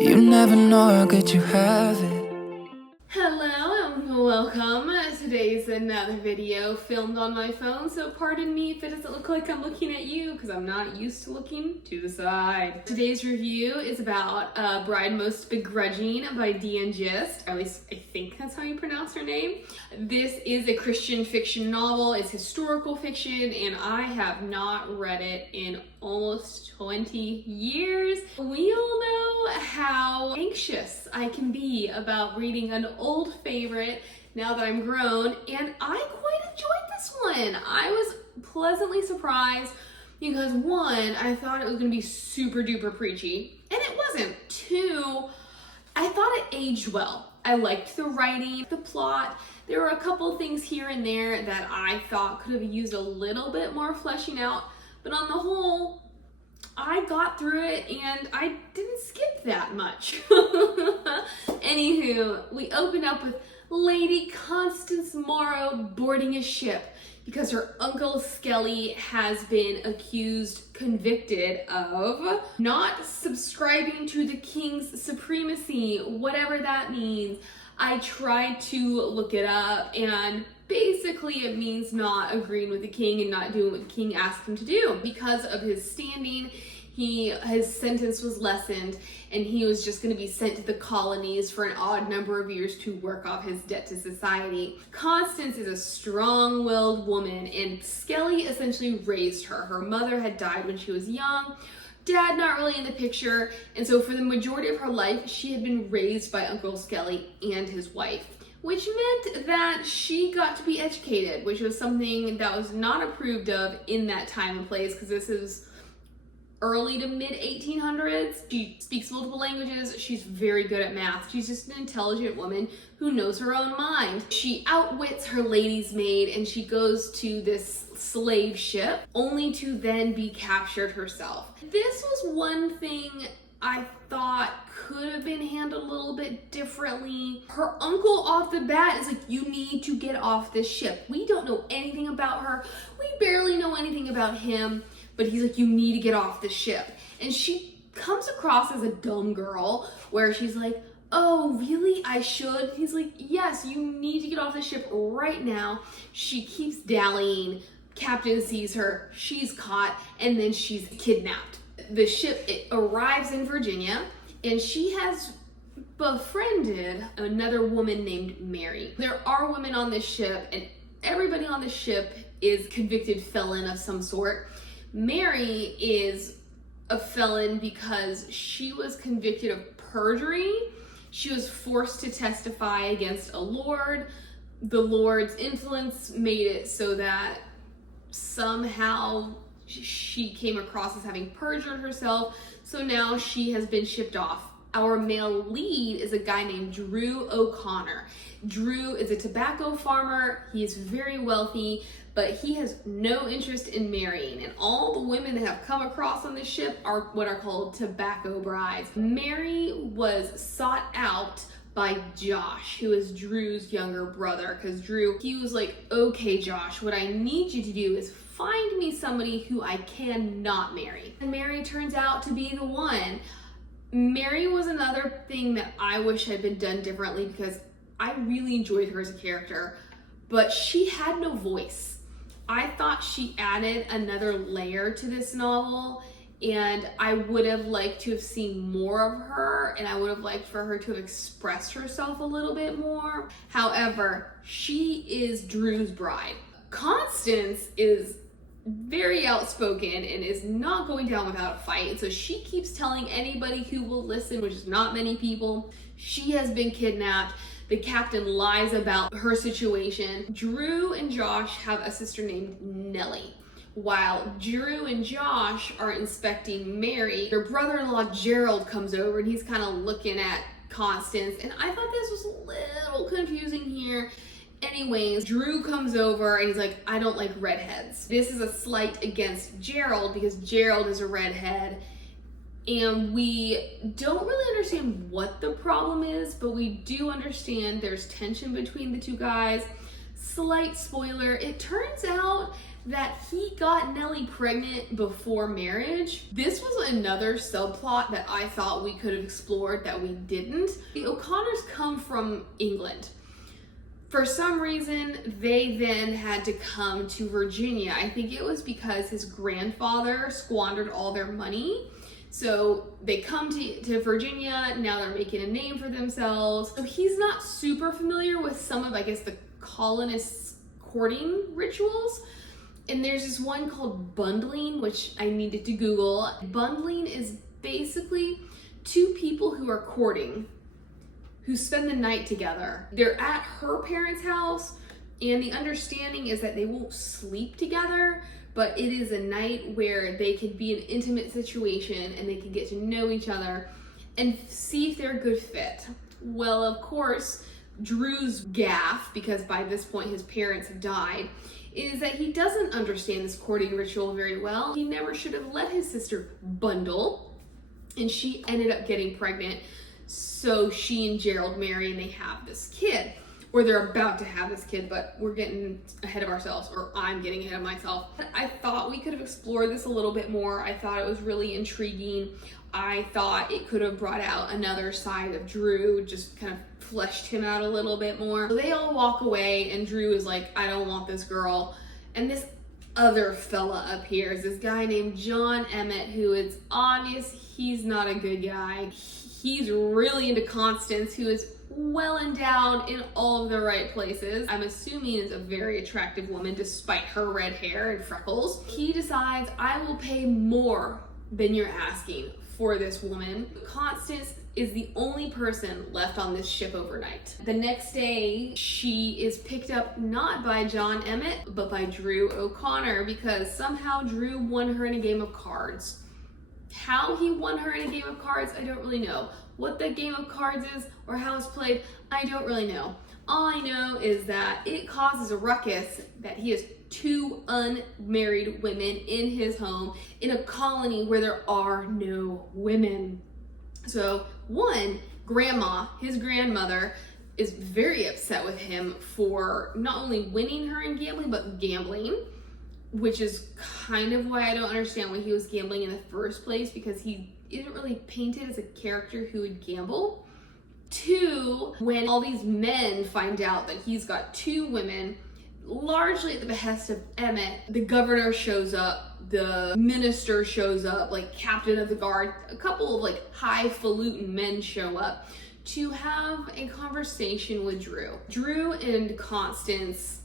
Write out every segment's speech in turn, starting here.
You never know how good you have it. Hello and welcome. Today's another video filmed on my phone, so pardon me if it doesn't look like I'm looking at you because I'm not used to looking to the side. Today's review is about Bride Most Begrudging by Deanne. At least I think that's how you pronounce her name. This is a Christian fiction novel. It's historical fiction and I have not read it in almost 20 years. We all know how anxious I can be about reading an old favorite now that I'm grown, and I quite enjoyed this one. I was pleasantly surprised because one, I thought it was gonna be super duper preachy, and it wasn't. Two, I thought it aged well. I liked the writing, the plot. There were a couple things here and there that I thought could have used a little bit more fleshing out, but on the whole, I got through it and I didn't skip that much. Anywho, we opened up with Lady Constance Morrow boarding a ship because her uncle Skelly has been convicted of not subscribing to the king's supremacy, whatever that means. I tried to look it up and basically it means not agreeing with the king and not doing what the king asked him to do. Because of his standing, his sentence was lessened and he was just going to be sent to the colonies for an odd number of years to work off his debt to society. Constance is a strong-willed woman and Skelly essentially raised her. Her mother had died when she was young. Dad not really in the picture, and so for the majority of her life she had been raised by Uncle Skelly and his wife, which meant that she got to be educated, which was something that was not approved of in that time and place because this is early to mid 1800s. She speaks multiple languages. She's very good at math. She's just an intelligent woman who knows her own mind. She outwits her lady's maid and she goes to this slave ship only to then be captured herself. This was one thing I thought could have been handled a little bit differently. Her uncle off the bat is like, you need to get off this ship. We don't know anything about her. We barely know anything about him, but he's like, you need to get off the ship. And she comes across as a dumb girl where she's like, oh, really? I should? He's like, yes, you need to get off the ship right now. She keeps dallying. Captain sees her, she's caught, and then she's kidnapped. The ship, it arrives in Virginia, and she has befriended another woman named Mary. There are women on this ship, and everybody on the ship is convicted felon of some sort. Mary is a felon because she was convicted of perjury. She was forced to testify against a lord. The lord's influence made it so that somehow she came across as having perjured herself, so now she has been shipped off. Our male lead is a guy named Drew O'Connor. Drew is a tobacco farmer. He is very wealthy, but he has no interest in marrying, and all the women that have come across on this ship are what are called tobacco brides. Mary was sought out by Josh, who is Drew's younger brother, because Drew, he was like, okay, Josh, what I need you to do is find me somebody who I cannot marry. And Mary turns out to be the one. Mary was another thing that I wish had been done differently because I really enjoyed her as a character, but she had no voice. I thought she added another layer to this novel, and I would have liked to have seen more of her, and I would have liked for her to have expressed herself a little bit more. However, she is Drew's bride. Constance is very outspoken and is not going down without a fight, so she keeps telling anybody who will listen, which is not many people, she has been kidnapped. The captain lies about her situation. Drew and Josh have a sister named Nellie. While Drew and Josh are inspecting Mary, their brother-in-law Gerald comes over and he's kind of looking at Constance, and I thought this was a little confusing here. Anyways, Drew comes over and he's like, I don't like redheads. This is a slight against Gerald because Gerald is a redhead, and we don't really understand what the problem is, but we do understand there's tension between the two guys. Slight spoiler, it turns out that he got Nellie pregnant before marriage. This was another subplot that I thought we could have explored that we didn't. The O'Connors come from England. For some reason, they then had to come to Virginia. I think it was because his grandfather squandered all their money. So they come to Virginia, now they're making a name for themselves. So he's not super familiar with some of, I guess, the colonists' courting rituals. And there's this one called bundling, which I needed to Google. Bundling is basically two people who are courting, who spend the night together. They're at her parents' house, and the understanding is that they won't sleep together, but it is a night where they can be in an intimate situation and they can get to know each other and see if they're a good fit. Well, of course, Drew's gaffe, because by this point his parents have died, is that he doesn't understand this courting ritual very well. He never should have let his sister bundle, and she ended up getting pregnant. So she and Gerald marry and they have this kid. Or they're about to have this kid, but we're getting ahead of ourselves, or I'm getting ahead of myself. I thought we could have explored this a little bit more. I thought it was really intriguing. I thought it could have brought out another side of Drew, just kind of fleshed him out a little bit more. So they all walk away and Drew is like, I don't want this girl. And this other fella appears, this guy named John Emmett, who is obvious he's not a good guy. He's really into Constance, who is well endowed in all of the right places. I'm assuming is a very attractive woman despite her red hair and freckles. He decides, I will pay more than you're asking for this woman. Constance is the only person left on this ship overnight. The next day, she is picked up not by John Emmett, but by Drew O'Connor, because somehow Drew won her in a game of cards. How he won her in a game of cards, I don't really know. What the game of cards is or how it's played, I don't really know. All I know is that it causes a ruckus that he has two unmarried women in his home in a colony where there are no women. So one, grandma, his grandmother, is very upset with him for not only winning her in gambling, but gambling, which is kind of why I don't understand why he was gambling in the first place, because he isn't really painted as a character who would gamble. Two, when all these men find out that he's got two women, largely at the behest of Emmett, the governor shows up, the minister shows up, like captain of the guard, a couple of like highfalutin men show up to have a conversation with Drew. Drew and Constance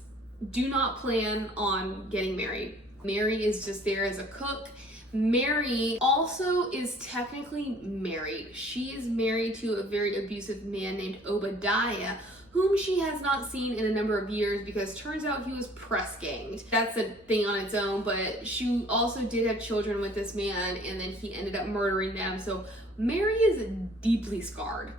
do not plan on getting married. Mary is just there as a cook. Mary also is technically married. She is married to a very abusive man named Obadiah, whom she has not seen in a number of years because turns out he was press ganged. That's a thing on its own, but she also did have children with this man and then he ended up murdering them. So Mary is deeply scarred,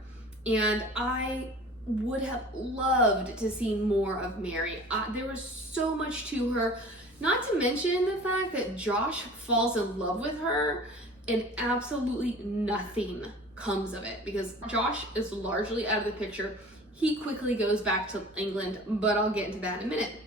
and I would have loved to see more of Mary. There was so much to her. Not to mention the fact that Josh falls in love with her and absolutely nothing comes of it because Josh is largely out of the picture. He quickly goes back to England, but I'll get into that in a minute.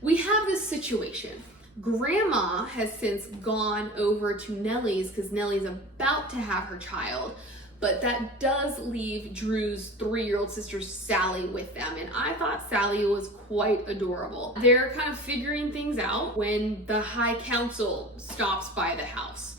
We have this situation. Grandma has since gone over to Nellie's because Nellie's about to have her child, but that does leave Drew's 3-year-old sister Sally with them, and I thought Sally was quite adorable. They're kind of figuring things out when the High Council stops by the house.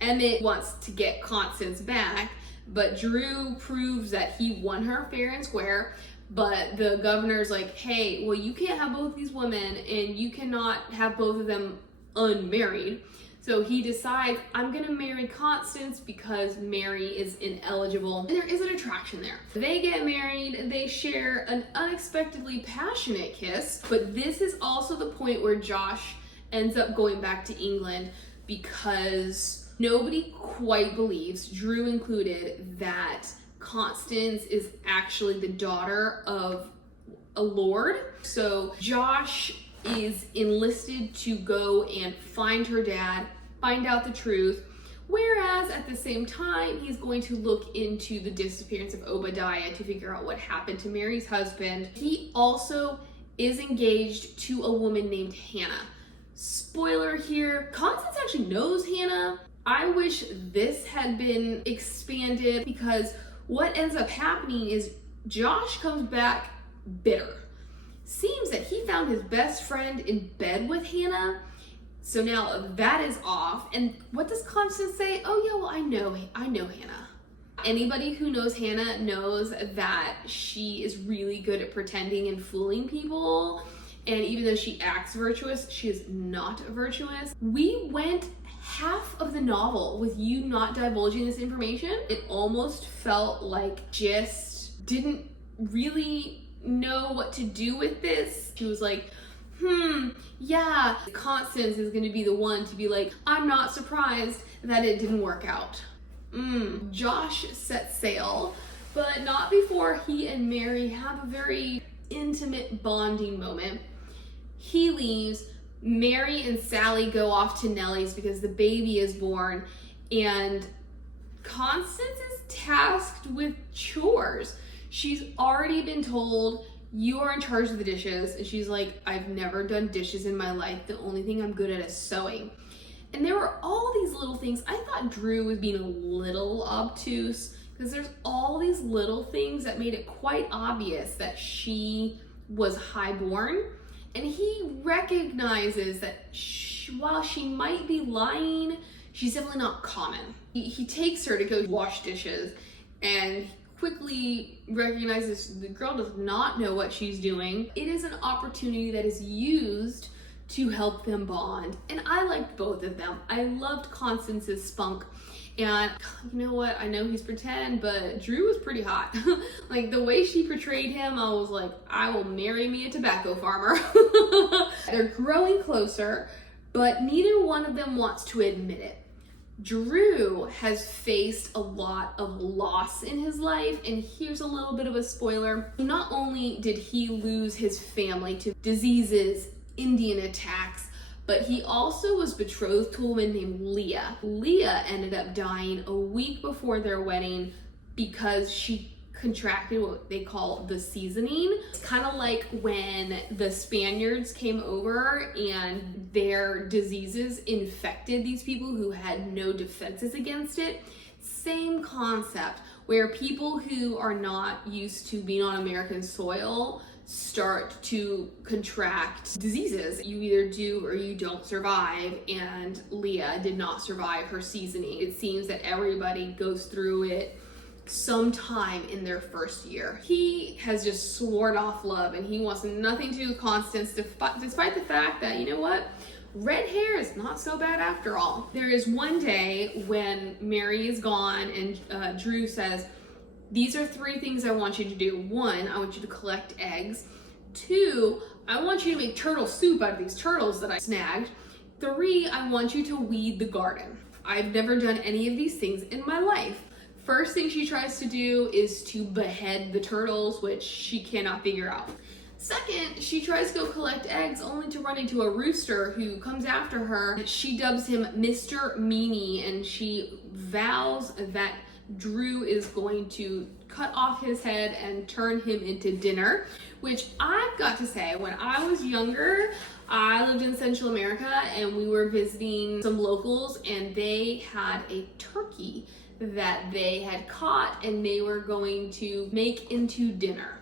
Emmett wants to get Constance back, but Drew proves that he won her fair and square, but the governor's like, hey, well, you can't have both these women, and you cannot have both of them unmarried. So he decides, I'm gonna marry Constance because Mary is ineligible. And there is an attraction there. They get married, they share an unexpectedly passionate kiss, but this is also the point where Josh ends up going back to England because nobody quite believes, Drew included, that Constance is actually the daughter of a lord. So Josh is enlisted to go and find her dad, find out the truth, whereas at the same time he's going to look into the disappearance of Obadiah to figure out what happened to Mary's husband. He also is engaged to a woman named Hannah. Spoiler here, Constance actually knows Hannah. I wish this had been expanded, because what ends up happening is Josh comes back bitter. Seems that he found his best friend in bed with Hannah. So now that is off. And what does Constance say? Oh yeah, well I know Hannah. Anybody who knows Hannah knows that she is really good at pretending and fooling people. And even though she acts virtuous, she is not virtuous. We went half of the novel with you not divulging this information. It almost felt like just didn't really know what to do with this. She was like, yeah, Constance is gonna be the one to be like, I'm not surprised that it didn't work out. Josh sets sail, but not before he and Mary have a very intimate bonding moment. He leaves, Mary and Sally go off to Nellie's because the baby is born, and Constance is tasked with chores. She's already been told, you are in charge of the dishes, and she's like, I've never done dishes in my life. The only thing I'm good at is sewing. And there were all these little things. I thought Drew was being a little obtuse, because there's all these little things that made it quite obvious that she was highborn. And he recognizes that while she might be lying, she's definitely not common. He takes her to go wash dishes, and quickly recognizes the girl does not know what she's doing. It is an opportunity that is used to help them bond. And I liked both of them. I loved Constance's spunk. And you know what? I know he's pretend, but Drew was pretty hot. Like the way she portrayed him, I was like, I will marry me a tobacco farmer. They're growing closer, but neither one of them wants to admit it. Drew has faced a lot of loss in his life, and here's a little bit of a spoiler. Not only did he lose his family to diseases, Indian attacks, but he also was betrothed to a woman named Leah. Leah ended up dying a week before their wedding because she contracted what they call the seasoning. It's kind of like when the Spaniards came over and their diseases infected these people who had no defenses against it. Same concept, where people who are not used to being on American soil start to contract diseases. You either do or you don't survive, and Leah did not survive her seasoning. It seems that everybody goes through it sometime in their first year. He has just sworn off love, and he wants nothing to do with Constance, despite the fact that, you know what? Red hair is not so bad after all. There is one day when Mary is gone, and Drew says, these are 3 things I want you to do. 1, I want you to collect eggs. 2, I want you to make turtle soup out of these turtles that I snagged. 3, I want you to weed the garden. I've never done any of these things in my life. First thing she tries to do is to behead the turtles, which she cannot figure out. Second, she tries to go collect eggs only to run into a rooster who comes after her. She dubs him Mr. Meanie, and she vows that Drew is going to cut off his head and turn him into dinner, which I've got to say, when I was younger, I lived in Central America and we were visiting some locals, and they had a turkey that they had caught and they were going to make into dinner.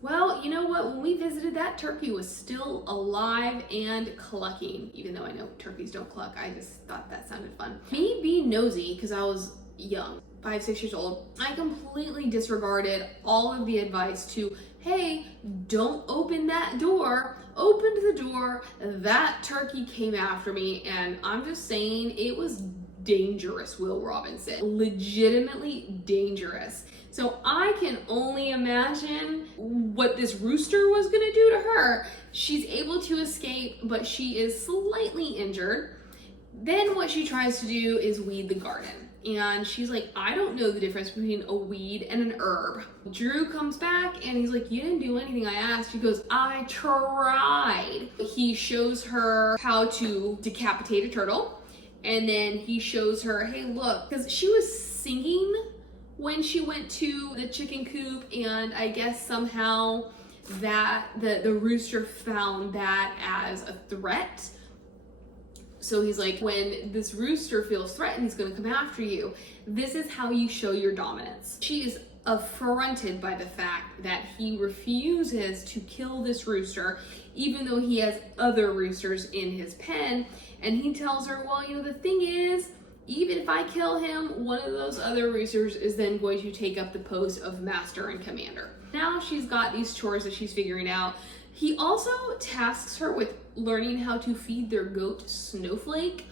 Well, you know what? When we visited, that turkey was still alive and clucking. Even though I know turkeys don't cluck, I just thought that sounded fun. Me being nosy, because I was young, 5, 6 years old, I completely disregarded all of the advice to, hey, don't open that door. Opened the door, that turkey came after me, and I'm just saying, it was dangerous, Will Robinson. Legitimately dangerous. So I can only imagine what this rooster was gonna do to her. She's able to escape, but she is slightly injured. Then what she tries to do is weed the garden. And she's like, I don't know the difference between a weed and an herb. Drew comes back and he's like, you didn't do anything I asked. She goes, I tried. He shows her how to decapitate a turtle. And then he shows her, hey, look, because she was singing when she went to the chicken coop, and I guess somehow that the rooster found that as a threat. So he's like, when this rooster feels threatened, he's gonna come after you. This is how you show your dominance. She is affronted by the fact that he refuses to kill this rooster, even though he has other roosters in his pen. And he tells her, well, you know, the thing is, even if I kill him, one of those other roosters is then going to take up the post of master and commander. Now she's got these chores that she's figuring out. He also tasks her with learning how to feed their goat Snowflake,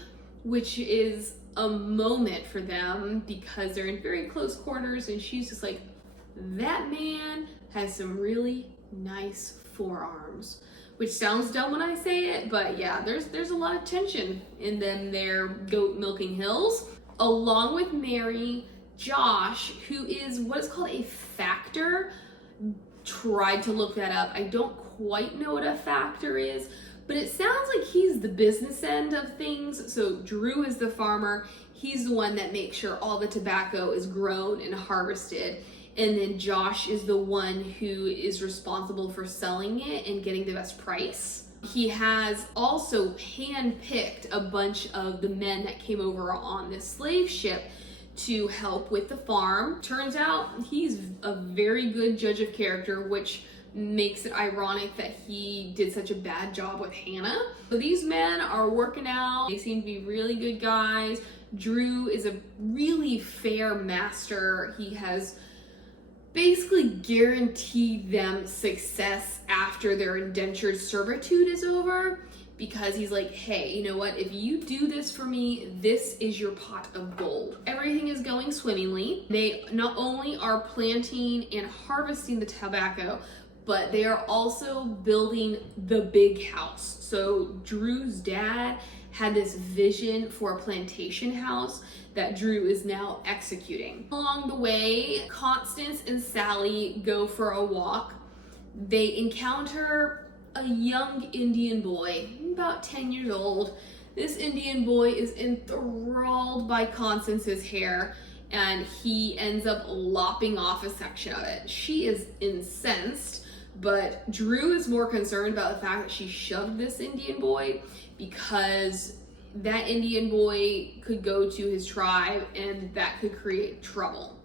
which is a moment for them because they're in very close quarters, and she's just like, that man has some really nice forearms. Which sounds dumb when I say it, but yeah, there's a lot of tension in them their goat milking hills. Along with Mary, Josh, who is what is called a factor, tried to look that up. I don't quite know what a factor is, but it sounds like he's the business end of things. So Drew is the farmer. He's the one that makes sure all the tobacco is grown and harvested. And then Josh is the one who is responsible for selling it and getting the best price. He has also handpicked a bunch of the men that came over on this slave ship to help with the farm. Turns out he's a very good judge of character, which makes it ironic that he did such a bad job with Hannah. So these men are working out. They seem to be really good guys. Drew is a really fair master. He has basically guaranteed them success after their indentured servitude is over, because he's like, hey, you know what, if you do this for me, this is your pot of gold. Everything is going swimmingly. They not only are planting and harvesting the tobacco, but they are also building the big house. So Drew's dad had this vision for a plantation house that Drew is now executing. Along the way, Constance and Sally go for a walk. They encounter a young Indian boy, about 10 years old. This Indian boy is enthralled by Constance's hair, and he ends up lopping off a section of it. She is incensed, but Drew is more concerned about the fact that she shoved this Indian boy, because that Indian boy could go to his tribe and that could create trouble.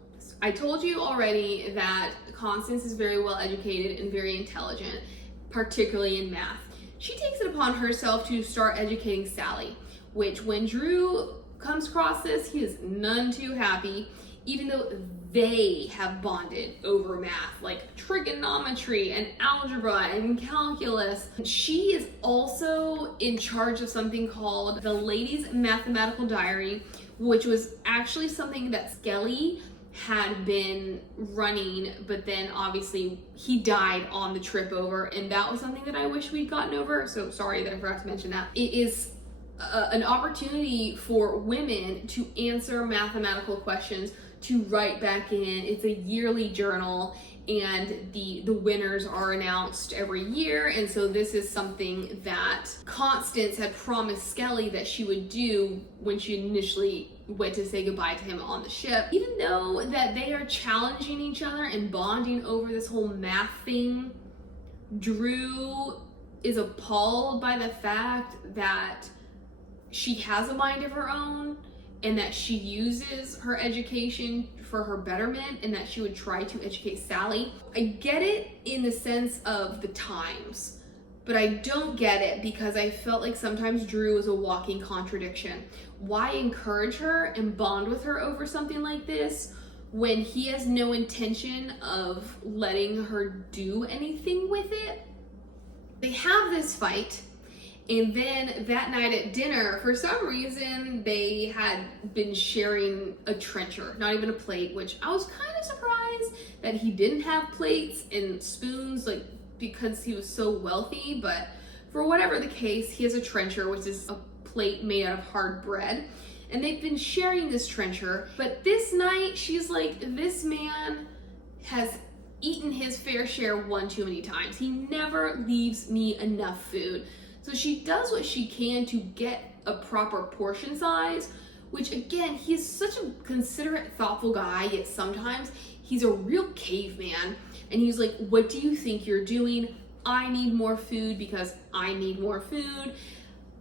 I told you already that Constance is very well educated and very intelligent, particularly in math. She takes it upon herself to start educating Sally, which when Drew comes across this, he is none too happy, even though they have bonded over math, like trigonometry and algebra and calculus. She is also in charge of something called the Ladies' Mathematical Diary, which was actually something that Skelly had been running, but then obviously he died on the trip over, and that was something that I wish we'd gotten over, so sorry that I forgot to mention that. It is an opportunity for women to answer mathematical questions, to write back in. It's a yearly journal, and the winners are announced every year. And so this is something that Constance had promised Skelly that she would do when she initially went to say goodbye to him on the ship. Even though that they are challenging each other and bonding over this whole math thing, Drew is appalled by the fact that she has a mind of her own, and that she uses her education for her betterment, and that she would try to educate Sally. I get it in the sense of the times, but I don't get it because I felt like sometimes Drew was a walking contradiction. Why encourage her and bond with her over something like this when he has no intention of letting her do anything with it? They have this fight, and then that night at dinner, for some reason, they had been sharing a trencher, not even a plate, which I was kind of surprised that he didn't have plates and spoons, like, because he was so wealthy. But for whatever the case, he has a trencher, which is a plate made out of hard bread. And they've been sharing this trencher. But this night, she's like, this man has eaten his fair share one too many times. He never leaves me enough food. So she does what she can to get a proper portion size, which again, he's such a considerate, thoughtful guy, yet sometimes he's a real caveman. And he's like, what do you think you're doing? I need more food because I need more food.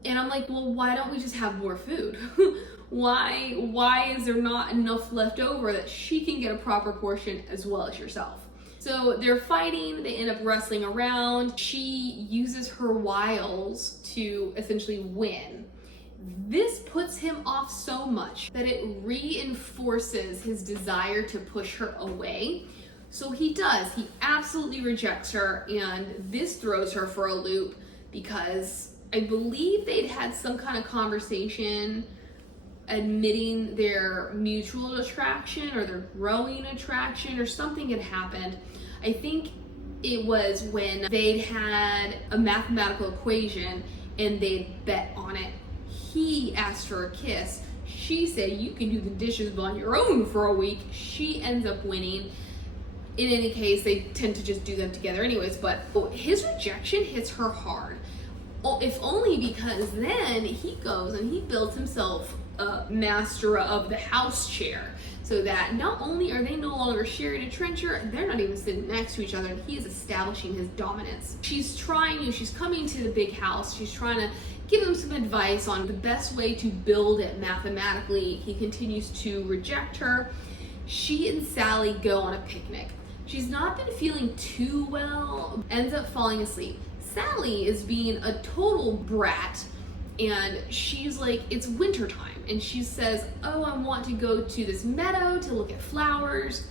And I'm like, well, why don't we just have more food? Why is there not enough left over that she can get a proper portion as well as yourself? So they're fighting, they end up wrestling around. She uses her wiles to essentially win. This puts him off so much that it reinforces his desire to push her away. So he does, he absolutely rejects her, and this throws her for a loop because I believe they'd had some kind of conversation admitting their mutual attraction or their growing attraction, or something had happened. I think it was when they'd had a mathematical equation and they'd bet on it. He asked for a kiss. She said, you can do the dishes on your own for a week. She ends up winning. In any case, they tend to just do them together anyways, but his rejection hits her hard. If only because then he goes and he builds himself a master of the house chair, so that not only are they no longer sharing a trencher, they're not even sitting next to each other, and he is establishing his dominance. She's coming to the big house, she's trying to give him some advice on the best way to build it mathematically. He continues to reject her. She and Sally go on a picnic. She's not been feeling too well, ends up falling asleep. Sally is being a total brat, and she's like, it's wintertime, and she says, oh, I want to go to this meadow to look at flowers.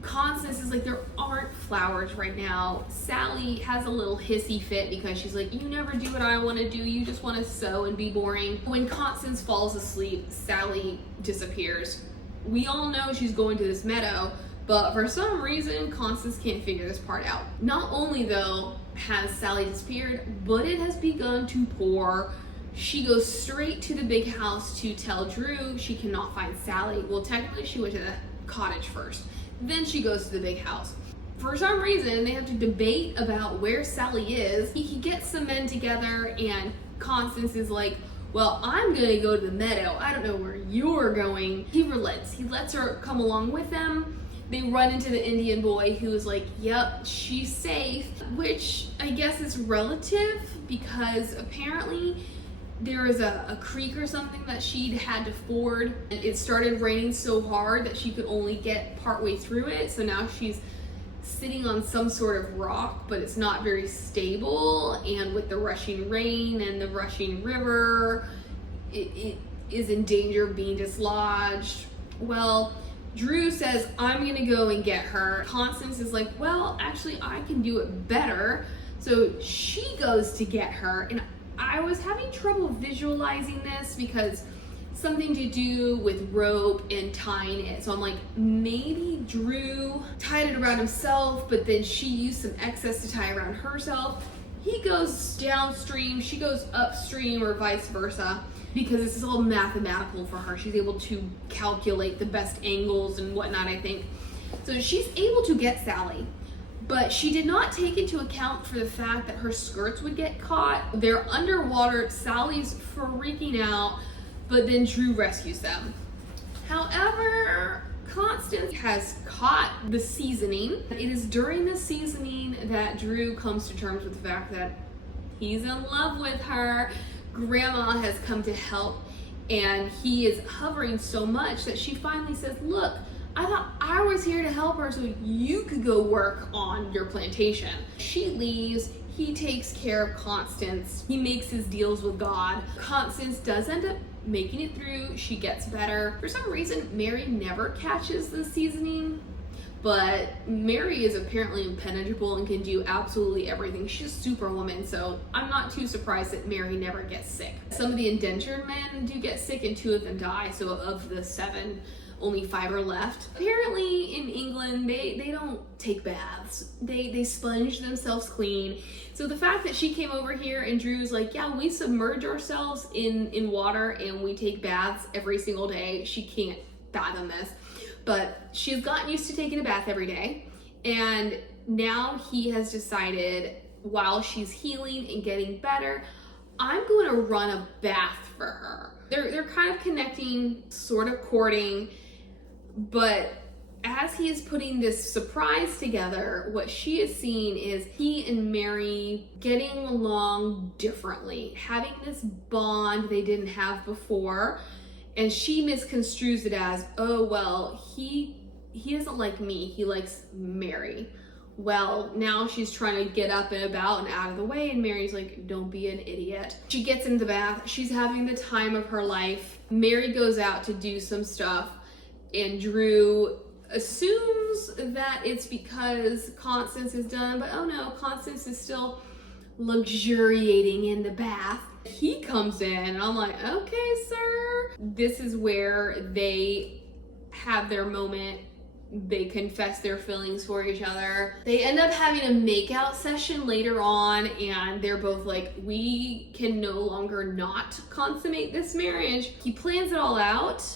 Constance is like, there aren't flowers right now. Sally has a little hissy fit because she's like, you never do what I want to do, you just want to sew and be boring. When Constance falls asleep, Sally disappears. We all know she's going to this meadow, but for some reason, Constance can't figure this part out. Not only though has Sally disappeared, but it has begun to pour. She goes straight to the big house to tell Drew she cannot find Sally. Well, technically she went to the cottage first. Then she goes to the big house. For some reason, they have to debate about where Sally is. He gets some men together, and Constance is like, well, I'm gonna go to the meadow. I don't know where you're going. He relents. He lets her come along with them. They run into the Indian boy who is like, yep, she's safe, which I guess is relative because apparently there was a creek or something that she'd had to ford, and it started raining so hard that she could only get partway through it. So now she's sitting on some sort of rock, but it's not very stable, and with the rushing rain and the rushing river, it is in danger of being dislodged. Well, Drew says, I'm gonna go and get her. Constance is like, well, actually I can do it better. So she goes to get her, and I was having trouble visualizing this because something to do with rope and tying it. So I'm like, maybe Drew tied it around himself, but then she used some excess to tie around herself. He goes downstream, she goes upstream, or vice versa, because this is all mathematical for her. She's able to calculate the best angles and whatnot, I think. So she's able to get Sally, but she did not take into account for the fact that her skirts would get caught. They're underwater, Sally's freaking out, but then Drew rescues them. However, Constance has caught the seasoning. It is during the seasoning that Drew comes to terms with the fact that he's in love with her. Grandma has come to help, and he is hovering so much that she finally says, look, I thought I was here to help her so you could go work on your plantation. She leaves. He takes care of Constance. He makes his deals with God. Constance does end up making it through. She gets better. For some reason, Mary never catches the seasoning, but Mary is apparently impenetrable and can do absolutely everything. She's a superwoman, so I'm not too surprised that Mary never gets sick. Some of the indentured men do get sick, and 2 of them die, so of the 7, only 5 are left. Apparently in England, they don't take baths. They sponge themselves clean. So the fact that she came over here and Drew's like, yeah, we submerge ourselves in water and we take baths every single day. She can't fathom this. But she's gotten used to taking a bath every day. And now he has decided, while she's healing and getting better, I'm going to run a bath for her. They're kind of connecting, sort of courting, but As he is putting this surprise together, what she is seeing is he and Mary getting along differently, having this bond they didn't have before, and she misconstrues it as, oh, well, he doesn't like me, he likes Mary. Well, now she's trying to get up and about and out of the way, and Mary's like, don't be an idiot. She gets into the bath, she's having the time of her life. Mary goes out to do some stuff, and Drew assumes that it's because Constance is done, but oh no, Constance is still luxuriating in the bath. He comes in, and I'm like, okay, sir. This is where they have their moment. They confess their feelings for each other. They end up having a makeout session later on, and they're both like, we can no longer not consummate this marriage. He plans it all out,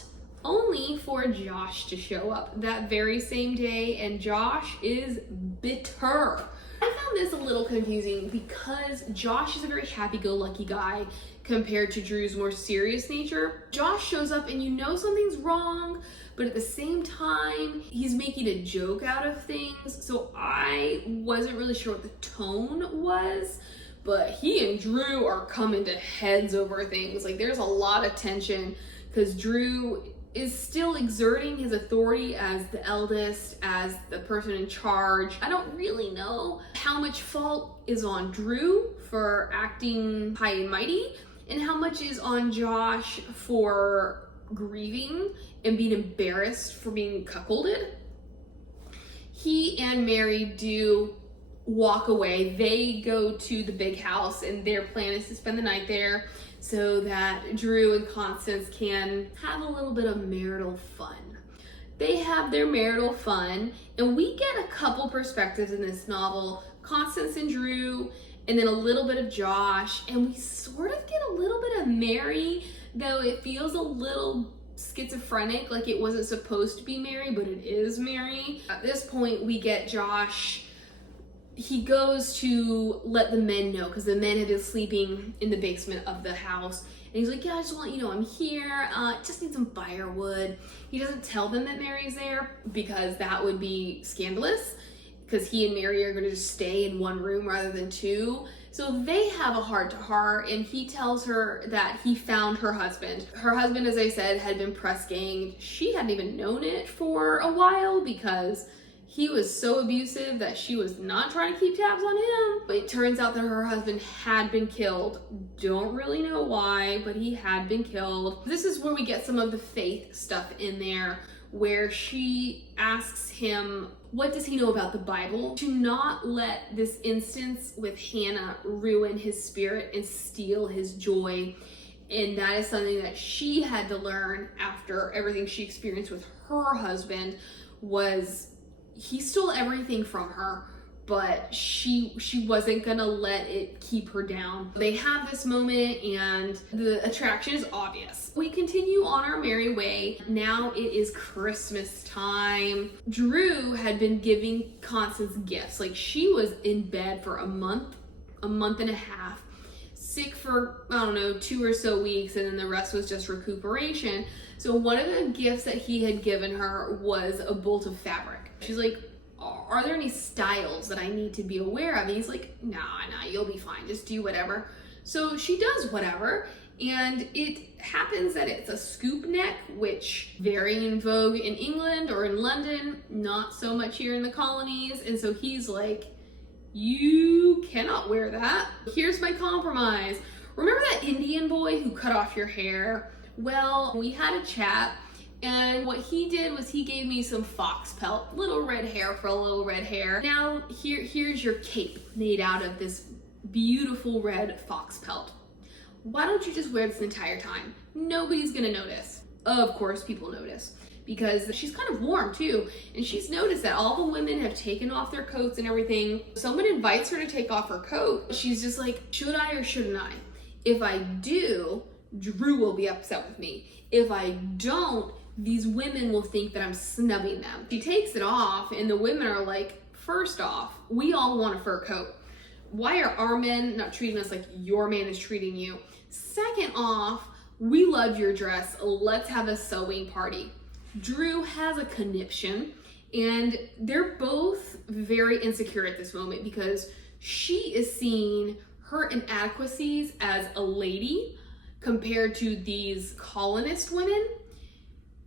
only for Josh to show up that very same day, and Josh is bitter. I found this a little confusing because Josh is a very happy-go-lucky guy compared to Drew's more serious nature. Josh shows up and you know something's wrong, but at the same time, he's making a joke out of things, so I wasn't really sure what the tone was, but he and Drew are coming to heads over things. Like, there's a lot of tension because Drew is still exerting his authority as the eldest, as the person in charge. I don't really know how much fault is on Drew for acting high and mighty, and how much is on Josh for grieving and being embarrassed for being cuckolded. He and Mary do walk away. They go to the big house, and their plan is to spend the night there so that Drew and Constance can have a little bit of marital fun. They have their marital fun, and we get a couple perspectives in this novel. Constance and Drew, and then a little bit of Josh, and we sort of get a little bit of Mary, though it feels a little schizophrenic, like it wasn't supposed to be Mary, but it is Mary. At this point, we get Josh. He goes to let the men know, because the men have been sleeping in the basement of the house. And he's like, yeah, I just want you to know I'm here. Just need some firewood. He doesn't tell them that Mary's there because that would be scandalous, because he and Mary are going to just stay in one room rather than two. So they have a heart-to-heart, and he tells her that he found her husband. Her husband, as I said, had been press ganged. She hadn't even known it for a while because he was so abusive that she was not trying to keep tabs on him. But it turns out that her husband had been killed. Don't really know why, but he had been killed. This is where we get some of the faith stuff in there, where she asks him, what does he know about the Bible? To not let this instance with Hannah ruin his spirit and steal his joy. And that is something that she had to learn after everything she experienced with her husband. Was he stole everything from her, but she wasn't gonna let it keep her down. They have this moment, and the attraction is obvious. We continue on our merry way. Now it is Christmas time. Drew had been giving Constance gifts. Like, she was in bed for a month and a half, sick for, I don't know, 2 or so weeks, and then the rest was just recuperation. So one of the gifts that he had given her was a bolt of fabric. She's like, are there any styles that I need to be aware of? And he's like, nah, you'll be fine. Just do whatever. So she does whatever. And it happens that it's a scoop neck, which very in vogue in England or in London, not so much here in the colonies. And so he's like, you cannot wear that. Here's my compromise. Remember that Indian boy who cut off your hair? Well, we had a chat, and what he did was he gave me some fox pelt, little red hair for a little red hair. Now here's your cape made out of this beautiful red fox pelt. Why don't you just wear this the entire time? Nobody's gonna notice. Of course people notice, because she's kind of warm too, and she's noticed that all the women have taken off their coats and everything. Someone invites her to take off her coat. She's just like, should I or shouldn't I? If I do, Drew will be upset with me. If I don't, these women will think that I'm snubbing them. She takes it off, and the women are like, first off, we all want a fur coat. Why are our men not treating us like your man is treating you? Second off, we love your dress. Let's have a sewing party. Drew has a conniption, And they're both very insecure at this moment because she is seeing her inadequacies as a lady compared to these colonist women.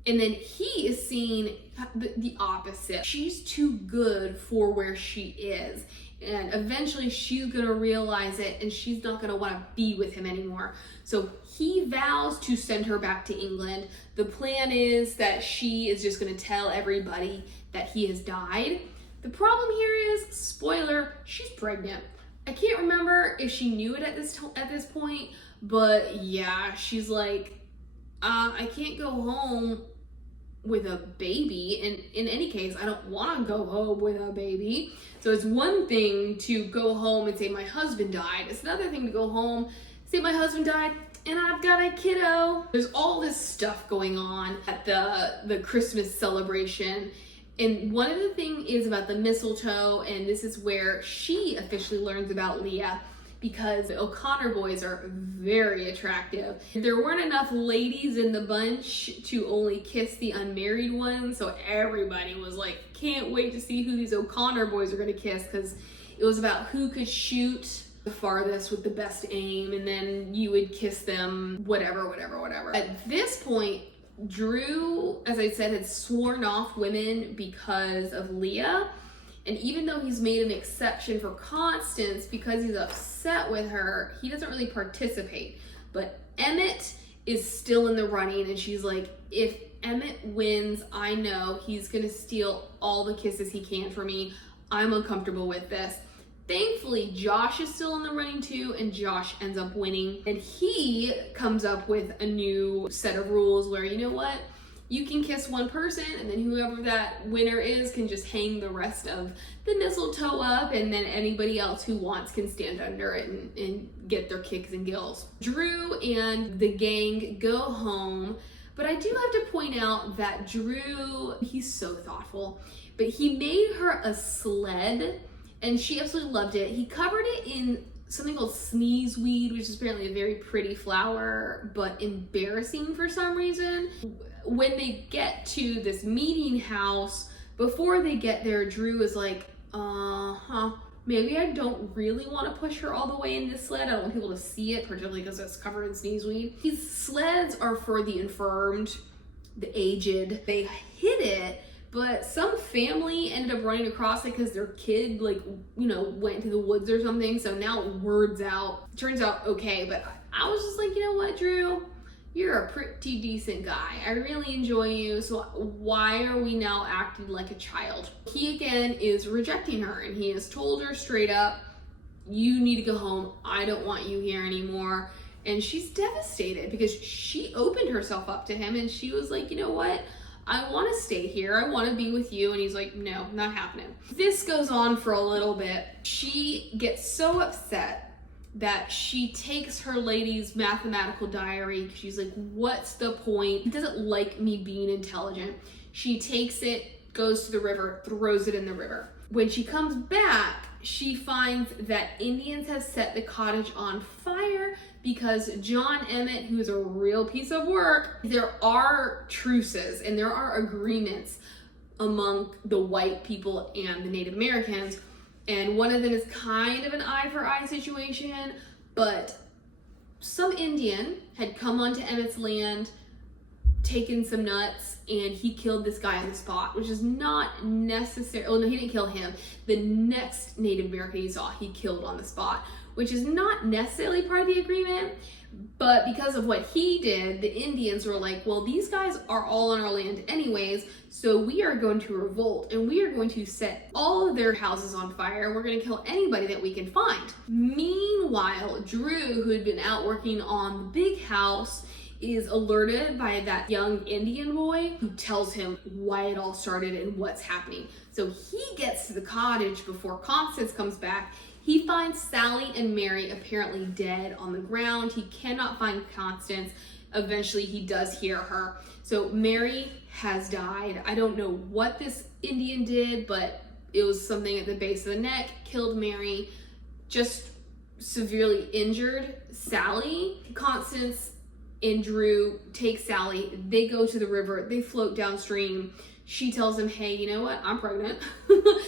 And then he is seeing the opposite. She's too good for where she is. And eventually she's gonna realize it and she's not gonna wanna be with him anymore. So he vows to send her back to England. The plan is that she is just gonna tell everybody that he has died. The problem here is, spoiler, she's pregnant. I can't remember if she knew it at this point, but yeah, she's like, I can't go home with a baby, and in any case I don't want to go home with a baby. So it's one thing to go home and say my husband died, it's another thing to go home, say my husband died and I've got a kiddo. There's all this stuff going on at the Christmas celebration, and one of the things is about the mistletoe, and this is where she officially learns about Leah, because the O'Connor boys are very attractive. There weren't enough ladies in the bunch to only kiss the unmarried ones, so everybody was like, can't wait to see who these O'Connor boys are gonna kiss, because it was about who could shoot the farthest with the best aim, and then you would kiss them, whatever. At this point, Drew, as I said, had sworn off women because of Leah. And even though he's made an exception for Constance because he's upset with her, he doesn't really participate. But Emmett is still in the running, and she's like, if Emmett wins, I know he's gonna steal all the kisses he can from me. I'm uncomfortable with this. Thankfully, Josh is still in the running too, and Josh ends up winning. And he comes up with a new set of rules where, you know what? You can kiss one person, and then whoever that winner is can just hang the rest of the mistletoe up, and then anybody else who wants can stand under it and get their kicks and gills. Drew and the gang go home, but I do have to point out that Drew, he's so thoughtful, but he made her a sled, and she absolutely loved it. He covered it in something called sneezeweed, which is apparently a very pretty flower, but embarrassing for some reason. When they get to this meeting house, before they get there, Drew is like, maybe I don't really want to push her all the way in this sled. I don't want people to see it, particularly because it's covered in sneezeweed. These sleds are for the infirmed, the aged. They hid it, but some family ended up running across it because their kid, like, you know, went into the woods or something. So now word's out. Turns out okay, but I was just like, you know what, Drew? You're a pretty decent guy. I really enjoy you, so why are we now acting like a child? He again is rejecting her, and he has told her straight up, you need to go home. I don't want you here anymore. And she's devastated because she opened herself up to him, and she was like, you know what? I want to stay here. I want to be with you. And he's like, no, not happening. This goes on for a little bit. She gets so upset that she takes her lady's mathematical diary. She's like, what's the point? He doesn't like me being intelligent. She takes it, goes to the river, throws it in the river. When she comes back, she finds that Indians have set the cottage on fire because John Emmett, who is a real piece of work, there are truces and there are agreements among the white people and the Native Americans. And one of them is kind of an eye for eye situation, but some Indian had come onto Emmett's land, taken some nuts, and he killed this guy on the spot, which is not necessary. Oh no, he didn't kill him. The next Native American he saw, he killed on the spot, which is not necessarily part of the agreement. But because of what he did, the Indians were like, well, these guys are all on our land anyways, so we are going to revolt and we are going to set all of their houses on fire. We're going to kill anybody that we can find. Meanwhile, Drew, who had been out working on the big house, is alerted by that young Indian boy who tells him why it all started and what's happening. So he gets to the cottage before Constance comes back. He finds Sally and Mary apparently dead on the ground. He cannot find Constance. Eventually he does hear her. So Mary has died. I don't know what this Indian did, but it was something at the base of the neck, killed Mary, just severely injured Sally. Constance and Drew take Sally, they go to the river, they float downstream she tells him, hey, you know what? I'm pregnant. Surprise!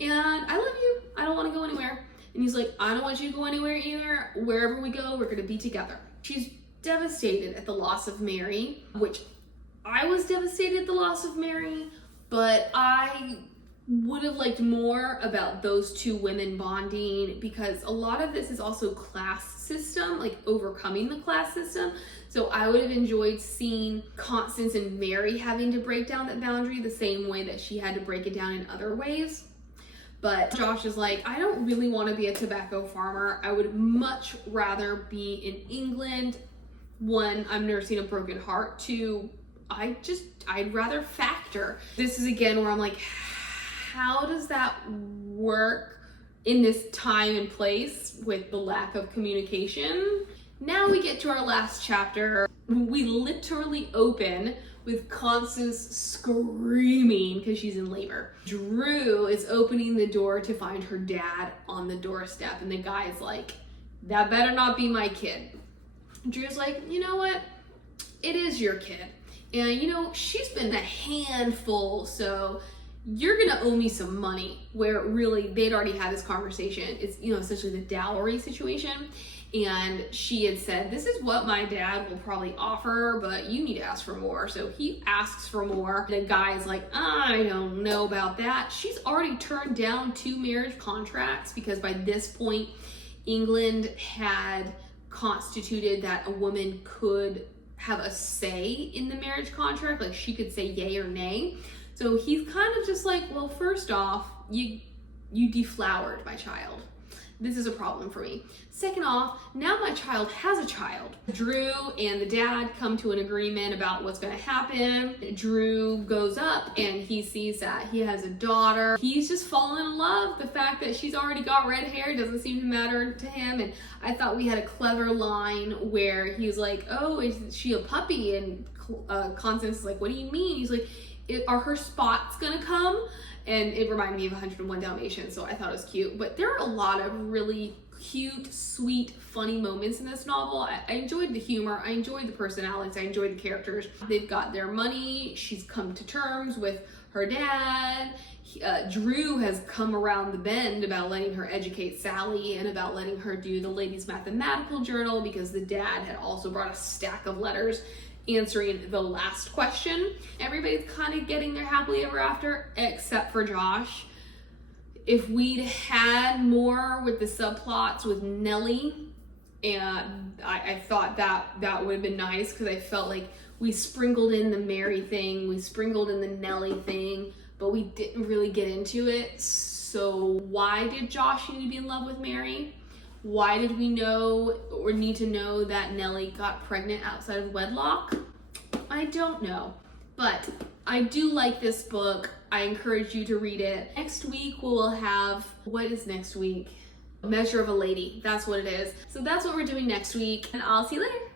And I love you. I don't want to go anywhere. And he's like, I don't want you to go anywhere either. Wherever we go, we're going to be together. She's devastated at the loss of Mary, which I was devastated at the loss of Mary, but I would have liked more about those two women bonding, because a lot of this is also class system, like overcoming the class system. So I would have enjoyed seeing Constance and Mary having to break down that boundary the same way that she had to break it down in other ways. But Josh is like, I don't really want to be a tobacco farmer. I would much rather be in England. One, I'm nursing a broken heart. Two, I'd rather factor. This is again where I'm like, how does that work in this time and place with the lack of communication? Now we get to our last chapter. We literally open with Constance screaming because she's in labor. Drew is opening the door to find her dad on the doorstep, and the guy's like, that better not be my kid. Drew's like, you know what? It is your kid. And you know, she's been a handful, so you're gonna owe me some money. Where really they'd already had this conversation. It's, you know, essentially the dowry situation. And she had said, this is what my dad will probably offer, but you need to ask for more. So he asks for more. The guy's like, I don't know about that. She's already turned down 2 marriage contracts because by this point, England had constituted that a woman could have a say in the marriage contract. Like she could say yay or nay. So he's kind of just like, well, first off, you deflowered my child. This is a problem for me. Second off, now my child has a child. Drew and the dad come to an agreement about what's gonna happen. Drew goes up and he sees that he has a daughter. He's just fallen in love. The fact that she's already got red hair doesn't seem to matter to him. And I thought we had a clever line where he was like, oh, is she a puppy? And Constance is like, what do you mean? He's like, are her spots gonna come? And it reminded me of 101 Dalmatians, so I thought it was cute. But there are a lot of really cute, sweet, funny moments in this novel. I enjoyed the humor, I enjoyed the personalities, I enjoyed the characters. They've got their money, she's come to terms with her dad. Drew has come around the bend about letting her educate Sally and about letting her do the ladies' mathematical journal because the dad had also brought a stack of letters answering the last question. Everybody's kind of getting their happily ever after, except for Josh. If we'd had more with the subplots with Nellie, and I thought that would have been nice because I felt like we sprinkled in the Mary thing, we sprinkled in the Nellie thing, but we didn't really get into it. So why did Josh need to be in love with Mary? Why did we know or need to know that Nellie got pregnant outside of wedlock? I don't know, but I do like this book. I encourage you to read it. Next week we'll have, what is next week? Measure of a Lady, that's what it is. So that's what we're doing next week, and I'll see you later.